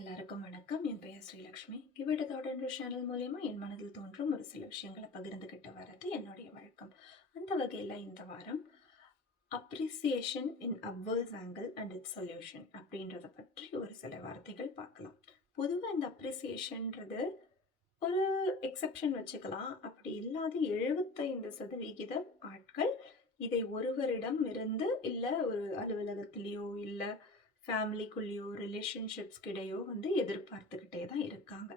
எல்லாருக்கும் வணக்கம். என் பெயர் ஸ்ரீலக்ஷ்மி. கிவிட் என்ற சேனல் மூலயமா என் மனதில் தோன்றும் ஒரு சில விஷயங்களை பகிர்ந்துகிட்டு வர்றது என்னுடைய வழக்கம். அந்த வகையில் இந்த வாரம் appreciation in obverse angle and its solution அப்படின்றத பற்றி ஒரு சில வார்த்தைகள் பார்க்கலாம். பொதுவாக இந்த அப்ரிசியேஷன்றது ஒரு எக்ஸப்ஷன் வச்சுக்கலாம். அப்படி இல்லாத 75% ஆட்கள் இதை ஒருவரிடம் இருந்து இல்லை ஒரு அலுவலகத்திலேயோ இல்லை ஃபேமிலிக்குள்ளேயோ ரிலேஷன்ஷிப்ஸ்கிடையோ எதிர்பார்த்துக்கிட்டே தான் இருக்காங்க.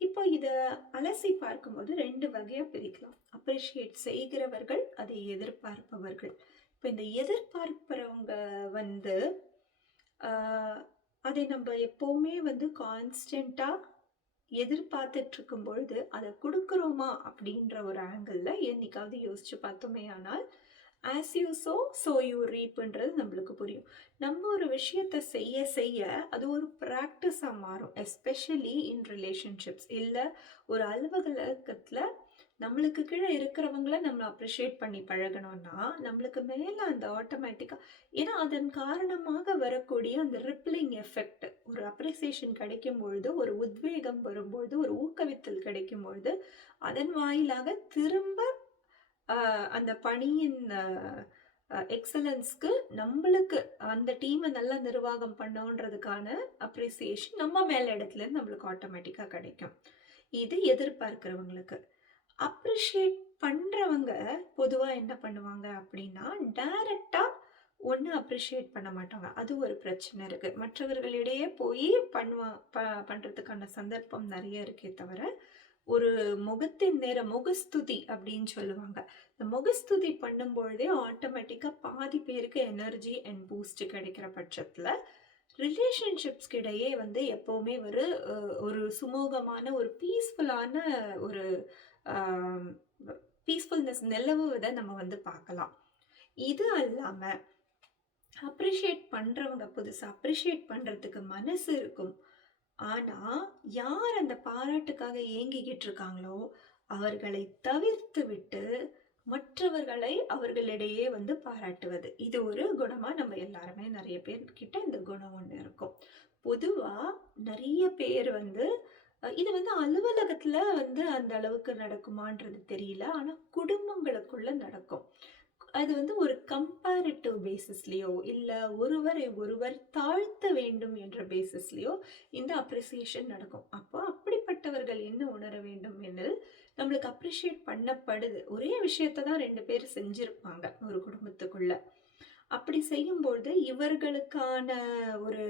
இப்போ இதை அலசி பார்க்கும்போது 2 வகையாக பிரிக்கலாம். அப்ரிஷியேட் செய்கிறவர்கள், அதை எதிர்பார்ப்பவர்கள். இப்போ இந்த எதிர்பார்ப்பவங்க அதை நம்ம எப்போவுமே கான்ஸ்டண்ட்டாக எதிர்பார்த்துட்டு இருக்கும் பொழுது அதை கொடுக்குறோமா அப்படின்ற ஒரு ஆங்கிளில் என்னைக்காவது யோசிச்சு பார்த்தோமே ஆனால் ஆஸ் யூ சோ யூ ரீப்ன்றது நம்மளுக்கு புரியும். நம்ம ஒரு விஷயத்தை செய்ய செய்ய அது ஒரு ப்ராக்டிஸாக மாறும். Especially in relationships. இல்லை ஒரு அலுவலகத்தில் நம்மளுக்கு கீழே இருக்கிறவங்கள நம்ம அப்ரிஷியேட் பண்ணி பழகணும்னா நம்மளுக்கு மேலே அந்த ஆட்டோமேட்டிக்காக, ஏன்னா அதன் காரணமாக வரக்கூடிய அந்த ரிப்ளிங் எஃபெக்ட், ஒரு அப்ரிசியேஷன் கிடைக்கும் பொழுது, ஒரு உத்வேகம் வரும்பொழுது, ஒரு ஊக்குவித்தல் கிடைக்கும் பொழுது அதன் வாயிலாக திரும்ப அந்த பணியின் எக்ஸலன்ஸ்க்கு நம்மளுக்கு அந்த டீமை நல்லா நிர்வாகம் பண்ணோன்றதுக்கான அப்ரிசியேஷன் நம்ம மேல இடத்துலேருந்து நம்மளுக்கு ஆட்டோமேட்டிக்காக கிடைக்கும். இது எதிர்பார்க்கிறவங்களுக்கு. அப்ரிஷியேட் பண்ணுறவங்க பொதுவாக என்ன பண்ணுவாங்க அப்படின்னா, டைரக்டாக ஒன்று அப்ரிஷியேட் பண்ண மாட்டாங்க. அது ஒரு பிரச்சனை இருக்குது. மற்றவர்களிடையே போய் பண்ணுறதுக்கான சந்தர்ப்பம் நிறைய இருக்கே தவிர, ஒரு முகத்தின் நேர முகஸ்துதி அப்படின்னு சொல்லுவாங்க. இந்த முகஸ்துதி பண்ணும் பொழுதே ஆட்டோமேட்டிக்காக பாதி பேருக்கு எனர்ஜி அண்ட் பூஸ்ட் கிடைக்கிற பட்சத்தில் ரிலேஷன்ஷிப்ஸ்க்கு இடையே எப்போவுமே ஒரு சுமூகமான ஒரு பீஸ்ஃபுல்லான ஒரு பீஸ்ஃபுல்னஸ் நிலவுவதை நம்ம பார்க்கலாம். இது அல்லாமல் அப்ரிஷியேட் பண்ணுறவங்க புதுசாக அப்ரிஷியேட் பண்ணுறதுக்கு மனசு இருக்கும். ஆனால் யார் அந்த பாராட்டுக்காக ஏங்கிக்கிட்டு இருக்காங்களோ அவர்களை தவிர்த்து விட்டு மற்றவர்களை அவர்களிடையே பாராட்டுவது. இது ஒரு குணமாக நம்ம எல்லாருமே நிறைய பேர்கிட்ட இந்த குணம் ஒன்று இருக்கும். பொதுவாக நிறைய பேர் இது அலுவலகத்தில் அந்த அளவுக்கு நடக்குமான்றது தெரியல. ஆனால் குடும்பங்களுக்குள்ள நடக்கும். அது ஒரு கம்பேரிட்டிவ் பேசிஸ்லேயோ இல்லை ஒருவரை ஒருவர் தாழ்த்த வேண்டும் என்ற பேசிஸ்லேயோ இந்த அப்ரிசியேஷன் நடக்கும். அப்போ அப்படிப்பட்டவர்கள் என்ன உணர வேண்டும் எனில், நம்மளுக்கு அப்ரிஷியேட் பண்ணப்படுது. ஒரே விஷயத்தை தான் 2 பேர் செஞ்சிருப்பாங்க ஒரு குடும்பத்துக்குள்ள. அப்படி செய்யும்பொழுது இவர்களுக்கான ஒரு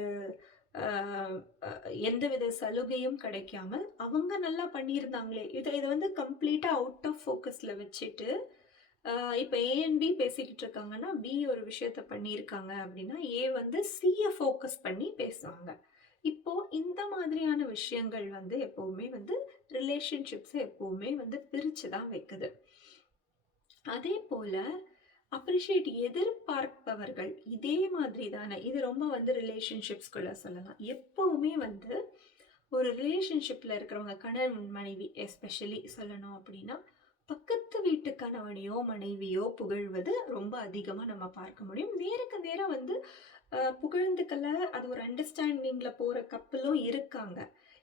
எந்தவித சலுகையும் கிடைக்காமல் அவங்க நல்லா பண்ணியிருந்தாங்களே, இதை கம்ப்ளீட்டாக அவுட் ஆஃப் ஃபோக்கஸில் வச்சுட்டு இப்போ ஏ அண்ட் பி பேசிக்கிட்டு இருக்காங்கன்னா பி ஒரு விஷயத்த பண்ணியிருக்காங்க அப்படின்னா ஏ சியை ஃபோக்கஸ் பண்ணி பேசுவாங்க. இப்போ இந்த மாதிரியான விஷயங்கள் எப்போவுமே ரிலேஷன்ஷிப்ஸை எப்போவுமே பிரித்து தான் வைக்குது. அதே போல் அப்ரிஷியேட் எதிர்பார்ப்பவர்கள் இதே மாதிரி தானே. இது ரொம்ப ரிலேஷன்ஷிப்ஸ்குள்ள சொல்லலாம். எப்போவுமே ஒரு ரிலேஷன்ஷிப்பில் இருக்கிறவங்க கணவன் மனைவி எஸ்பெஷலி சொல்லணும் அப்படின்னா, பக்கத்து வீட்டு கணவனையோ மனைவியோ புகழ்வது ரொம்ப அதிகமாக நம்ம பார்க்க முடியும். நேருக்கு நேரம் புகழ்ந்துக்கல, அது ஒரு அண்டர்ஸ்டாண்டிங்கில் போகிற கப்பலும் இருக்காங்க.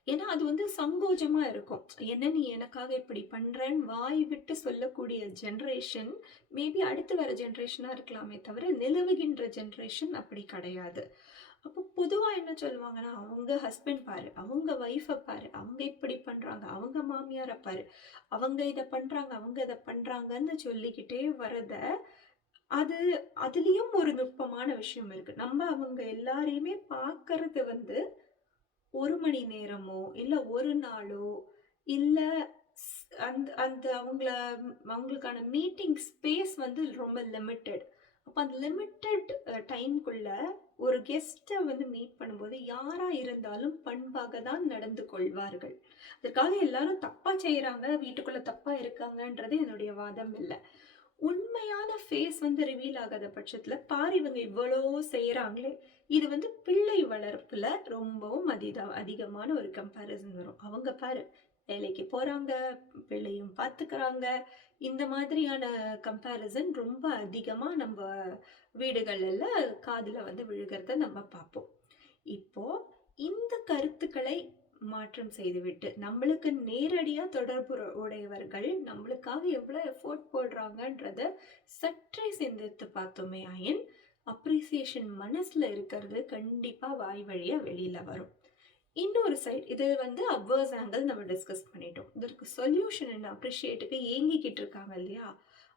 ஏன்னா அது சங்கோஜமாக இருக்கும். என்ன நீ எனக்காக இப்படி பண்ணுறேன்னு வாய் விட்டு சொல்லக்கூடிய ஜென்ரேஷன் மேபி அடுத்து வர ஜென்ரேஷனாக இருக்கலாமே தவிர நிலவுகின்ற ஜென்ரேஷன் அப்படி கிடையாது. அப்போ பொதுவாக என்ன சொல்லுவாங்கன்னா, அவங்க ஹஸ்பண்ட் பாரு, அவங்க ஒய்ஃபை பாரு, அவங்க இப்படி பண்ணுறாங்க, அவங்க மாமியாரை பாரு, அவங்க இதை பண்ணுறாங்க, அவங்க இதை பண்ணுறாங்கன்னு சொல்லிக்கிட்டே வரத, அதுலேயும் ஒரு நுட்பமான விஷயம் இருக்குது. நம்ம அவங்க எல்லாரையுமே பார்க்கறது 1 மணி நேரமோ இல்லை ஒரு நாளோ இல்லை அந்த அந்த அவங்களுக்கான மீட்டிங் ஸ்பேஸ் ரொம்ப லிமிட்டட். அப்போ அந்த லிமிட்டட் டைம்குள்ள ஒரு கெஸ்ட்டை மீட் பண்ணும்போது யாராக இருந்தாலும் பண்பாக தான் நடந்து கொள்வார்கள். அதற்காக எல்லாரும் தப்பாக செய்கிறாங்க, வீட்டுக்குள்ளே தப்பாக இருக்காங்கன்றது என்னுடைய வாதம் இல்லை. உண்மையான ஃபேஸ் ரிவீல் ஆகாத பட்சத்தில் பாரு இவங்க இவ்வளோ செய்கிறாங்களே, இது பிள்ளை வளர்ப்பில் ரொம்பவும் அதிகமான ஒரு கம்பேரிசன் வரும். அவங்க பாரு வேலைக்கு போகிறாங்க, பிள்ளையும் பார்த்துக்கிறாங்க. இந்த மாதிரியான கம்பேரிசன் ரொம்ப அதிகமாக நம்ம வீடுகளில் காதில் விழுகிறத நம்ம பார்ப்போம். இப்போது இந்த கருத்துக்களை மாற்றம் செய்துவிட்டு, நம்மளுக்கு நேரடியா தொடர்பு உடையவர்கள் நம்மளுக்காக எவ்வளோ எஃபோர்ட் போடுறாங்கன்றத சற்றே சிந்தித்து பார்த்தோமே ஆயின், அப்ரிசியேஷன் மனசுல இருக்கிறது கண்டிப்பா வாய் வழியா வெளியில வரும். இன்னொரு சைட் இது வந்து அட்வர்ஸ் ஆங்கிள் நம்ம டிஸ்கஸ் பண்ணிட்டோம். இதற்கு சொல்யூஷன் என்ன? அப்ரிஷியேட்டுக்கு ஏங்கிக்கிட்டு இருக்காங்க இல்லையா?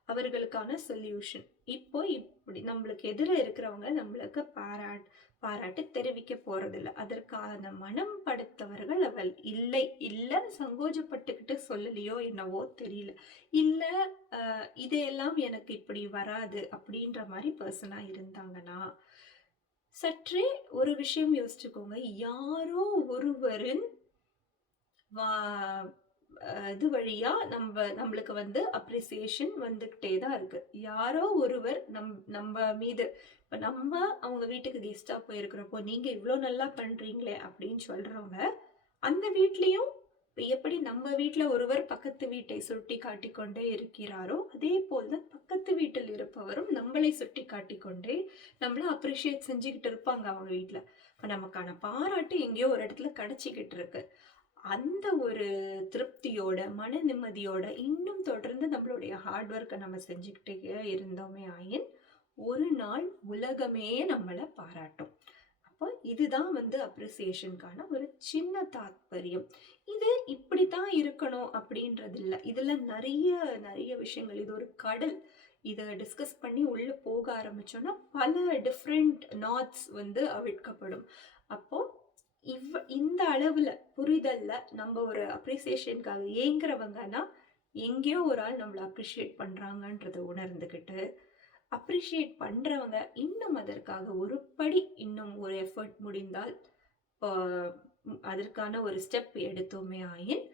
அவர்களுக்கான சொல்யூஷன். இப்போ இப்படி நம்மளுக்கு எதிர இருக்கிறவங்க நம்மளுக்கு பாராட்டு தெரிவிக்க போறதில்ல. அதற்கான மனம் படைத்தவர்கள் அவள் இல்லை. இல்ல சங்கோஜப்பட்டுக்கிட்டு சொல்லலையோ என்னவோ தெரியல. இல்ல இதையெல்லாம் எனக்கு இப்படி வராது அப்படின்ற மாதிரி பர்சனா இருந்தாங்கன்னா, சற்றே ஒரு விஷயம் யோசிச்சுக்கோங்க. யாரோ ஒருவரின் இது வழியா நம்மளுக்கு வந்து அப்ரிசியேஷன் வந்துகிட்டே தான் இருக்கு. யாரோ ஒருவர் நம்ம மீது இப்ப நம்ம அவங்க வீட்டுக்கு கெஸ்டா போயிருக்கிறப்போ, நீங்க இவ்வளோ நல்லா பண்றீங்களே அப்படின்னு சொல்றவங்க, அந்த வீட்லயும் எப்படி நம்ம வீட்டுல ஒருவர் பக்கத்து வீட்டை சுட்டி காட்டிக்கொண்டே இருக்கிறாரோ, அதே போல்தான் பக்கத்து வீட்டில் இருப்பவரும் நம்மளை சுட்டி காட்டிக்கொண்டே நம்மள அப்ரிஷியேட் செஞ்சுக்கிட்டு இருப்பாங்க அவங்க வீட்டுல. இப்ப நமக்கான பாராட்டு எங்கேயோ ஒரு இடத்துல கிடைச்சிக்கிட்டு இருக்கு. அந்த ஒரு திருப்தியோட, மன நிம்மதியோட இன்னும் தொடர்ந்து நம்மளுடைய ஹார்ட் ஒர்க்கை நம்ம செஞ்சுக்கிட்டே இருந்தோமே ஆயின், ஒரு நாள் உலகமே நம்மளை பாராட்டும். அப்போ இதுதான் வந்து அப்ரிசியேஷனுக்கான ஒரு சின்ன தாத்பரியம். இது இப்படித்தான் இருக்கணும் அப்படின்றது இல்லை. இதுல நிறைய நிறைய விஷயங்கள், இது ஒரு கடல். இதை டிஸ்கஸ் பண்ணி உள்ள போக ஆரம்பிச்சோம்னா பல டிஃப்ரெண்ட் நாட்ஸ் வந்து அவிழ்க்கப்படும். அப்போ இந்த அளவுல புரிதல்ல நம்ம ஒரு அப்ரிசியேஷனுக்காக ஏங்குறவங்கன்னா, எங்கேயோ ஒரு ஆள் நம்மளை அப்ரிஷியேட் பண்றாங்கன்றதை உணர்ந்துக்கிட்டு, அப்ரிஷியேட் பண்றவங்க இன்னும் அதற்காக ஒரு படி இன்னும் ஒரு எஃபர்ட் முடிந்தால் அதற்கான ஒரு ஸ்டெப் எடுத்தோமே ஆயின்,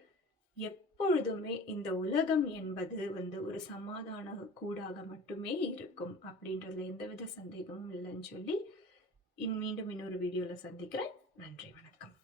எப்பொழுதுமே இந்த உலகம் என்பது வந்து ஒரு சமாதான கூடாக மட்டுமே இருக்கும் அப்படின்றதுல எந்தவித சந்தேகமும் இல்லைன்னு சொல்லி மீண்டும் இன்னொரு வீடியோல சந்திக்கிறேன். நன்றி, வணக்கம்.